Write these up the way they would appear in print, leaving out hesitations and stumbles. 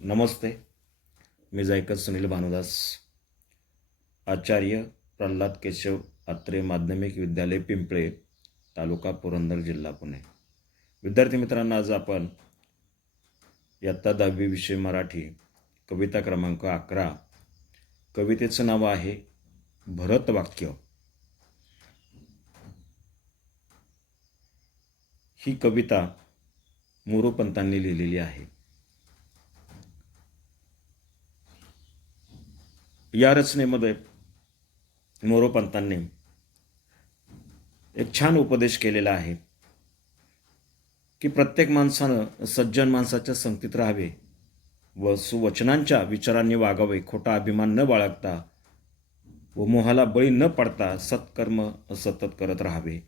नमस्ते. मी गायक सुनील भानुदास, आचार्य प्रल्हाद केशव अत्रे माध्यमिक विद्यालय पिंपळे, तालुका पुरंदर, जिल्हा पुणे. विद्यार्थी मित्रांनो, आज आपण इयत्ता 10वी विषय मराठी कविता क्रमांक 11, कवितेचं नाव आहे भरतवाक्य. ही कविता मोरोपंतांनी लिहिलेली आहे. या रचनेमध्ये मोरोपंतांनी एक छान उपदेश केलेला आहे की प्रत्येक माणसानं सज्जन माणसाच्या संगतीत राहावे व सुवचनांच्या विचारांनी वागावे, खोटा अभिमान न बाळगता व मोहाला बळी न पडता सत्कर्म सतत करत राहावे,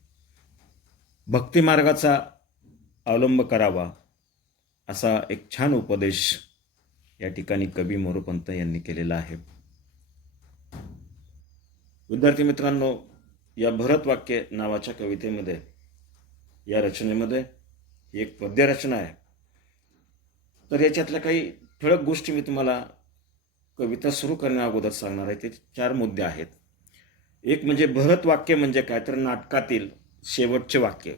भक्तिमार्गाचा अवलंब करावा, असा एक छान उपदेश या ठिकाणी कवी मोरोपंत यांनी केलेला आहे. विद्यार्थी मित्रांनो, या भरतवाक्य नावाच्या कवितेमध्ये, या रचनेमध्ये एक पद्यरचना आहे. तर याच्यातल्या काही ठळक गोष्टी मी तुम्हाला कविता सुरू करण्या अगोदर सांगणार आहे. ते 4 मुद्दे आहेत. एक म्हणजे भरतवाक्य म्हणजे काय, तर नाटकातील शेवटचे वाक्य.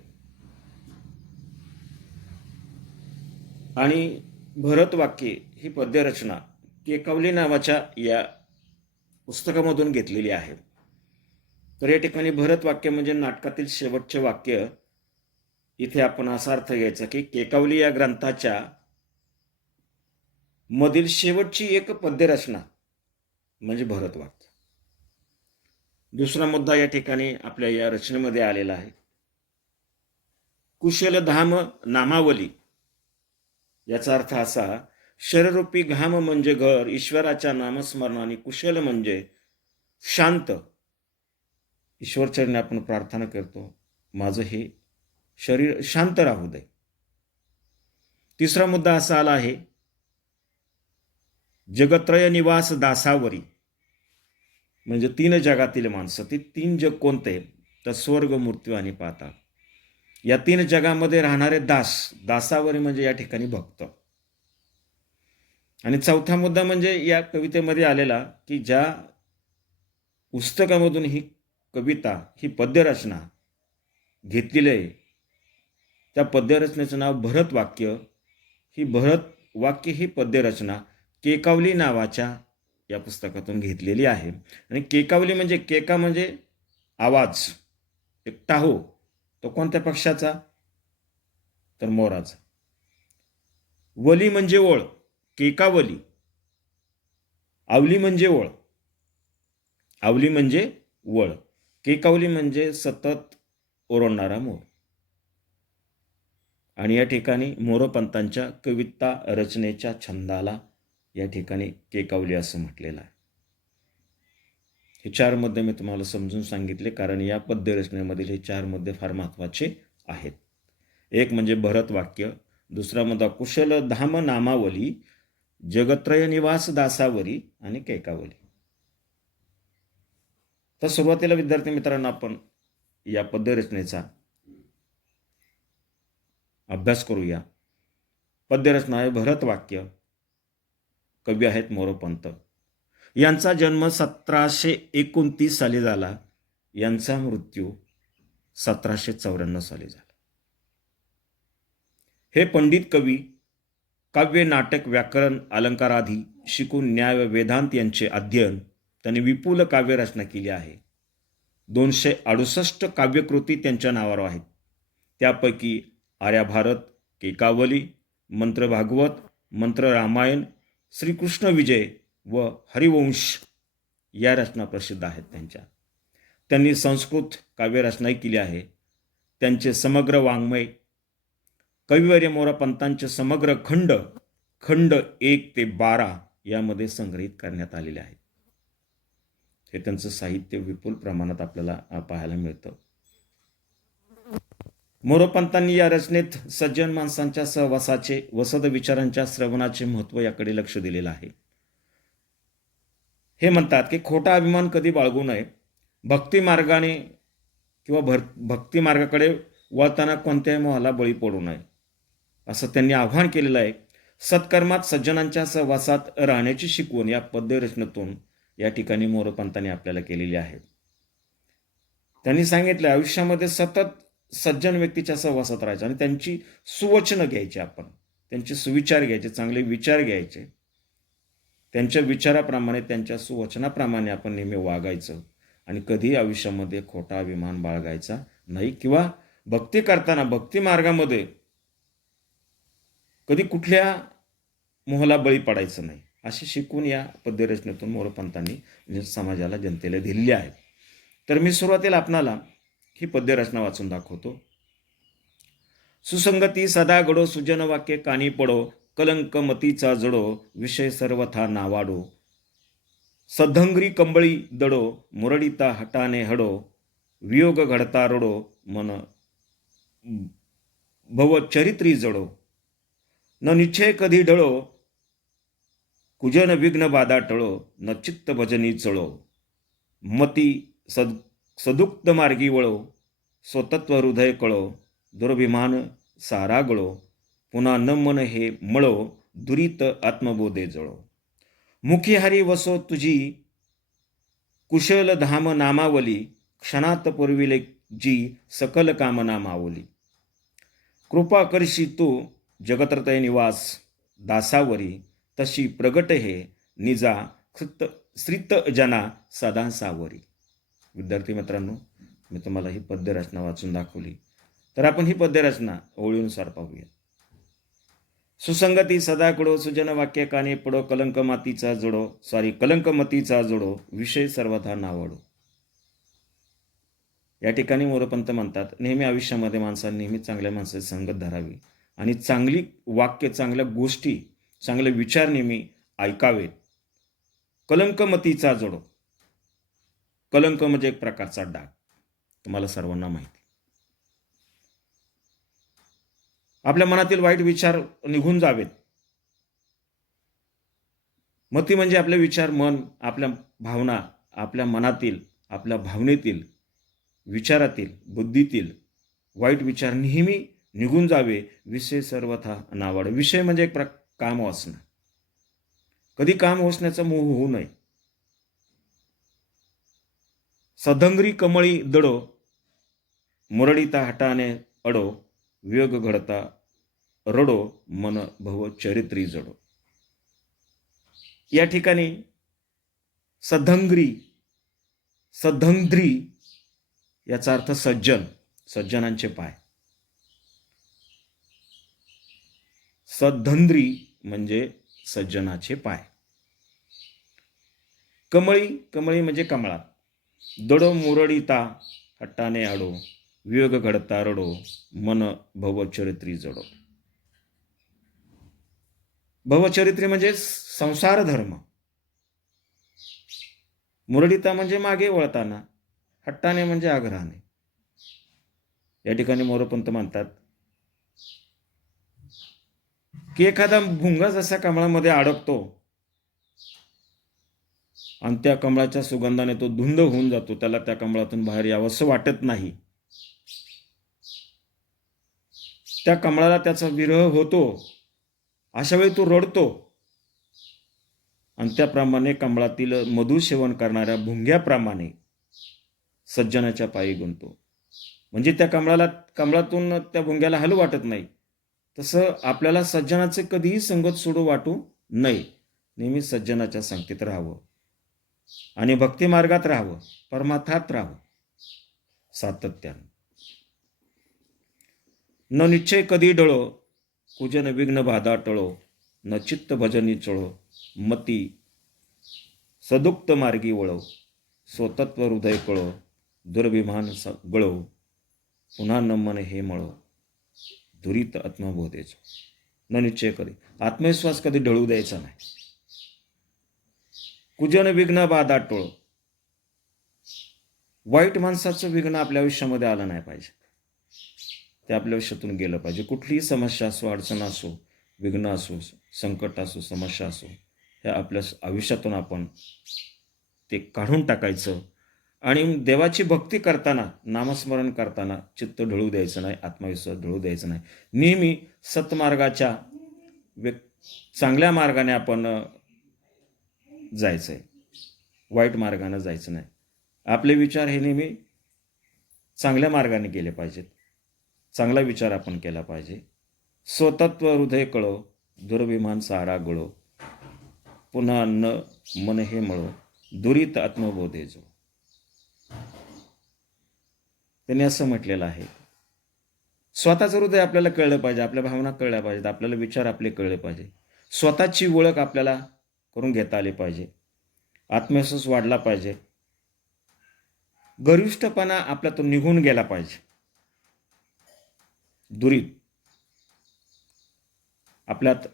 आणि भरतवाक्य ही पद्यरचना केकावली नावाच्या या पुस्तकामधून घेतलेली आहे. तर या ठिकाणी भरतवाक्य म्हणजे नाटकातील शेवटचे वाक्य. इथे आपण असा अर्थ घ्यायचा की केकावली या ग्रंथाच्या मधील शेवटची एक पद्यरचना म्हणजे भरतवाक्य. दुसरा मुद्दा या ठिकाणी आपल्या या रचनेमध्ये आलेला आहे. कुशलधाम नामावली. याचा अर्थ असा, शररूपी घाम म्हणजे घर, ईश्वराच्या नामस्मरणाने कुशल म्हणजे शांत. ईश्वरचरणी आपण प्रार्थना करतो, माझं हे शरीर शांत राहू दे. तिसरा मुद्दा असा आला आहे, जगत्रय निवास दासावरी. म्हणजे 3 जगातील माणसं. ती 3 जग कोणते, तर स्वर्ग, मृत्यू आणि पाताळ. या 3 जगामध्ये राहणारे दास. दासावरी म्हणजे या ठिकाणी भक्त. आणि चौथा मुद्दा म्हणजे या कवितेमध्ये आलेला की ज्या पुस्तकामधून ही कविता, ही पद्यरचना घेतलेली आहे, त्या पद्यरचनेचं नाव भरतवाक्य. ही भरतवाक्य ही पद्यरचना केकावली नावाच्या या पुस्तकातून घेतलेली आहे. आणि केकावली म्हणजे, केका म्हणजे आवाज, एक टाहो. तो कोणत्या पक्षाचा, तर मोराचा. वली म्हणजे ओळ, केकावली. आवली म्हणजे ओळ, आवली म्हणजे वळ. केकावली म्हणजे सतत ओरडणारा मोर. आणि या ठिकाणी मोरोपंतांच्या कविता रचनेच्या छंदाला या ठिकाणी केकावली असं म्हटलेलं आहे. हे 4 मुद्दे मी तुम्हाला समजून सांगितले, कारण या पद्यरचनेमधील हे 4 मुद्दे फार महत्त्वाचे आहेत. एक म्हणजे भरतवाक्य, दुसरा मुद्दा कुशलधाम नामावली, जगत्रय निवास दासावरी आणि केकावली. तर सुरुवातीला विद्यार्थी मित्रांनो, आपण या पद्यरचनेचा अभ्यास करूया. पद्यरचना आहे भरतवाक्य. कवी आहेत मोरोपंत. यांचा जन्म 1729 साली झाला. यांचा मृत्यू 1794 साली झाला. हे पंडित कवी काव्य, नाटक, व्याकरण, अलंकारादी शिकून न्याय, वेदांत यांचे अध्ययन त्यांनी विपुल काव्यरचना केली आहे. 268 काव्यकृती त्यांच्या नावावर आहेत. त्यापैकी आर्याभारत, केकावली, मंत्र भागवत, मंत्र रामायण, श्रीकृष्ण विजय व हरिवंश या रचना प्रसिद्ध आहेत त्यांच्या. त्यांनी संस्कृत काव्यरचनाही केली आहे. त्यांचे समग्र वाङ्मय, कविवर्य मोरोपंतांचे समग्र खंड, खंड 1 ते 12 यामध्ये संग्रहित करण्यात आलेले आहेत. हे त्यांचं साहित्य विपुल प्रमाणात आपल्याला पाहायला मिळतं. मोरोपंतांनी या रचनेत सज्जन माणसांच्या सहवासाचे व सद्विचारांच्या श्रवणाचे महत्त्व याकडे लक्ष दिलेलं आहे. हे म्हणतात की खोटा अभिमान कधी बाळगू नये, भक्तिमार्गाने किंवा भक्तिमार्गाकडे वळताना कोणत्याही मोहाला बळी पडू नये, असं त्यांनी आव्हान केलेलं आहे. सत्कर्मात सज्जनांच्या सहवासात राहण्याची शिकवण या पद्यरचनेतून या ठिकाणी मोरोपंतांनी आपल्याला केलेली आहे. त्यांनी सांगितलं आयुष्यामध्ये सतत सज्जन व्यक्तीच्या सहवासात राहायचं आणि त्यांची सुवचनं घ्यायची, आपण त्यांचे सुविचार घ्यायचे, चांगले विचार घ्यायचे. त्यांच्या विचाराप्रमाणे, त्यांच्या सुवचनाप्रमाणे आपण नेहमी वागायचं आणि कधीही आयुष्यामध्ये खोटा अभिमान बाळगायचा नाही किंवा भक्ती करताना भक्ती मार्गामध्ये कधी कुठल्या मोहाला बळी पडायचं नाही, अशी शिकवून या पद्यरचनेतून मोरोपंतांनी समाजाला, जनतेला दिलेली आहे. तर मी सुरुवातीला आपणाला ही पद्यरचना वाचून दाखवतो. सुसंगती सदा घडो, सुजन वाक्य कानी पडो, कलंक मतीचा जडो, विषय सर्वथा नावाडो. सद्धंगरी कंबळी दडो, मुरडिता हटाने हडो, वियोग घडता रडो, मन भव चरित्री जडो. न निश्चय कधी ढळो, कुजन विघ्न बाधा टळो, न चित्त भजनी चळो. मती सदुक्त मार्गी वळो, स्वतत्व हृदय कळो, दुर्भिमान सारा गळो, पुन्हा न मन हे मळो, दुरीत आत्मबोधे जळो. मुखी हरी वसो तुझी कुशल धाम नामावली, क्षणात पुरविले जी सकल कामना मावली. कृपा करशी तू जगत्रतय निवास दासावरी, तशी प्रगट हे निजा श्रित जना सदा सावरी. विद्यार्थी मित्रांनो, मी तुम्हाला ही पद्यरचना वाचून दाखवली. तर आपण ही पद्यरचना ओळीनुसार पाहूया. सुसंगती सदा कडो, सुजन वाक्य कानी पडो, कलंक मतीचा जोडो, विषय सर्वथा नावडो. या ठिकाणी मोरोपंत म्हणतात, नेहमी आयुष्यामध्ये माणसाने नेहमी चांगल्या माणसाची संगत धरावी आणि चांगली वाक्य, चांगल्या गोष्टी, चांगले विचार नेहमी ऐकावेत. कलंकमतीचा जोडो. कलंक म्हणजे एक प्रकारचा डाग, तुम्हाला सर्वांना माहिती. आपल्या मनातील वाईट विचार निघून जावेत. मती म्हणजे आपले विचार, मन, आपल्या भावना, आपल्या मनातील, आपल्या भावनेतील, विचारातील, बुद्धीतील वाईट विचार नेहमी निघून जावे. विषय सर्वथा नावाड. विषय म्हणजे एक काम असणं. कधी काम असण्याचा मोह होऊ नये. सधंगरी कमळी दडो, मुरडिता हटाने अडो, वियोग घडता रडो, मन भव चरित्री जडो. या ठिकाणी सद्धंग्री याचा अर्थ सज्जन, सज्जनांचे पाय. सद्धंद्री म्हणजे सज्जनाचे पाय. कमळी म्हणजे कमळात. दडो मुरडिता हट्टाने आडो, वियोग घडता रडो, मन भवचरित्री जडो. भवचरित्री म्हणजे संसार धर्म. मुरडिता म्हणजे मागे वळताना, हट्टाने म्हणजे आग्रहाने. या ठिकाणी मोरोपंत म्हणतात की एखादा भुंगा जसा कमळामध्ये अडकतो आणि त्या कमळाच्या सुगंधाने तो धुंद होऊन जातो, त्याला त्या कमळातून बाहेर यावंसं वाटत नाही. त्या कमळाला त्याचा विरह होतो, अशा वेळी तो रडतो आणि त्याप्रमाणे कमळातील मधु सेवन करणाऱ्या भुंग्याप्रमाणे सज्जनाच्या पायी गुंतो. म्हणजे त्या कमळातून त्या भुंग्याला हलू वाटत नाही. तसं आपल्याला सज्जनाचे कधीही संगत सोडू वाटू नये. नेहमी सज्जनाच्या संगतीत राहावं आणि भक्ती मार्गात राहावं, परमार्थात राहावं सातत्यानं. न निश्चय कधी डळो, कुजन विघ्न बाधा टळो, न चित्त भजनी चळो, मती सदुक्त मार्गी वळो, स्वतत्व हृदय कळो, दुर्भिमान गळो, पुन्हा न मन हे मळो, दुरीत आत्मबोधेचो. न निश्चय कधी, आत्मविश्वास कधी ढळू द्यायचा नाही. कुजन विघ्न बाधा टळो. वाईट माणसाचं विघ्न आपल्या आयुष्यामध्ये आलं नाही पाहिजे. ते आपल्या आयुष्यातून गेलं पाहिजे. कुठलीही समस्या असो, अडचण असो, विघ्न असो, संकट असो, समस्या असो, ह्या आपल्या आयुष्यातून आपण ते काढून टाकायचं आणि देवाची भक्ती करताना, नामस्मरण करताना चित्त ढळू द्यायचं नाही, आत्मविश्वास ढळू द्यायचा नाही. नेहमी सत्मार्गाच्या चांगल्या मार्गाने आपण जायचं आहे, वाईट मार्गाने जायचं नाही. आपले विचार हे नेहमी चांगल्या मार्गाने गेले पाहिजेत. चांगला विचार आपण केला पाहिजे. स्वतत्व हृदय कळो, दुर्भिमान सारा गळो, पुन्हा न मन हे मळो, दुरित आत्मबोधे जो. त्यांनी असं म्हटलेलं आहे. स्वतःचं हृदय आपल्याला कळलं पाहिजे, आपल्या भावना कळल्या पाहिजेत, आपल्याला विचार आपले कळले पाहिजे, स्वतःची ओळख आपल्याला करून घेता आली पाहिजे, आत्मविश्वास वाढला पाहिजे, गर्विष्ठपणा आपल्यातून निघून गेला पाहिजे, दुरीत आपल्यात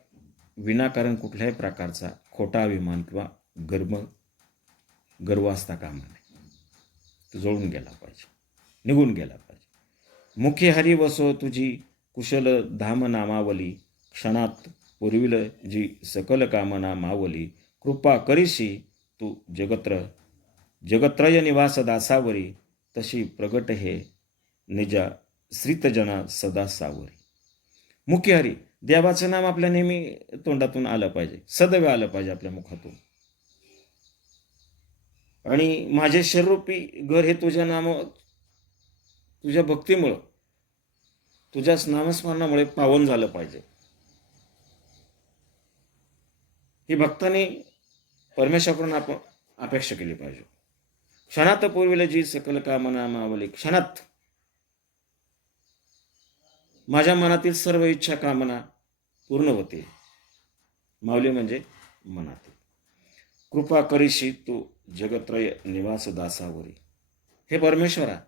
विनाकारण कुठल्याही प्रकारचा खोटा अभिमान किंवा गर्व असता कामा नये. तो जळून गेला पाहिजे, निघून गेला पाहिजे. मुखे हरी वसो तुझी कुशल धाम नामावली, क्षणात पुरविल जी सकल कामना मावली, कृपा करीशी तू जगत्रय निवास दासावरी, तशी प्रगट हे निजा श्रितजना सदा सावरी. मुख्य हरी, देवाचं नाम आपल्या नेहमी तोंडातून आलं पाहिजे, सदैव आलं पाहिजे आपल्या मुखातून. आणि माझे शरीरूपी घर हे तुझ्या तुझ्या भक्तीमुळं, तुझ्या नामस्मरणामुळे पावन झालं पाहिजे. ही भक्ताने परमेश्वराकडून आपण अपेक्षा केली पाहिजे. क्षणात पूर्वीला जी सकल कामना मावली, क्षणात माझ्या मनातील सर्व इच्छा कामना पूर्ण होते. माऊली म्हणजे मनातील. कृपा करीशी तू जगत्रय निवास दासावरी. हे परमेश्वरा,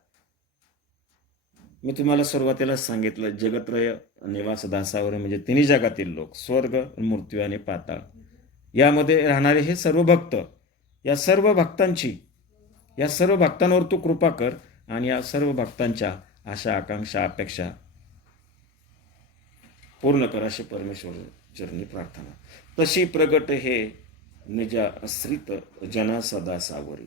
मी तुम्हाला सुरुवातीलाच सांगितलं, जगत्रय निवास दासावरी म्हणजे तिन्ही जगातील लोक, स्वर्ग, मृत्यू आणि पाताळ, यामध्ये राहणारे हे सर्व भक्त, या सर्व भक्तांवर तू कृपा कर आणि या सर्व भक्तांच्या आशा, आकांक्षा, अपेक्षा पूर्ण कर, अशी परमेश्वर चरणी प्रार्थना. तशी प्रगट हे निजा आश्रित जना सदा सावरी.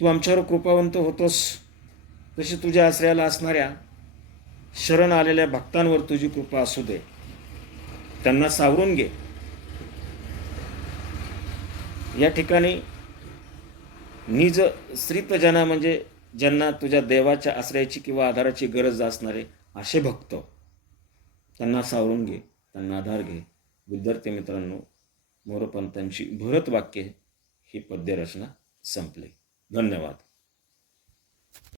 तू आमच्यावर कृपावंत होतोस, तशी तुझ्या आश्रयाला असणाऱ्या शरण आलेल्या भक्तांवर तुझी कृपा असू दे. त्यांना सावरून घे. या ठिकाणी निज श्रित जना म्हणजे ज्यांना तुझ्या देवाच्या आश्रयाची किंवा आधाराची गरज असणारे असे भक्त, त्यांना सावरून घे, त्यांना आधार घे. विद्यार्थी मित्रांनो, मोरपंतांची भरत वाक्य ही पद्यरचना संपली. धन्यवाद.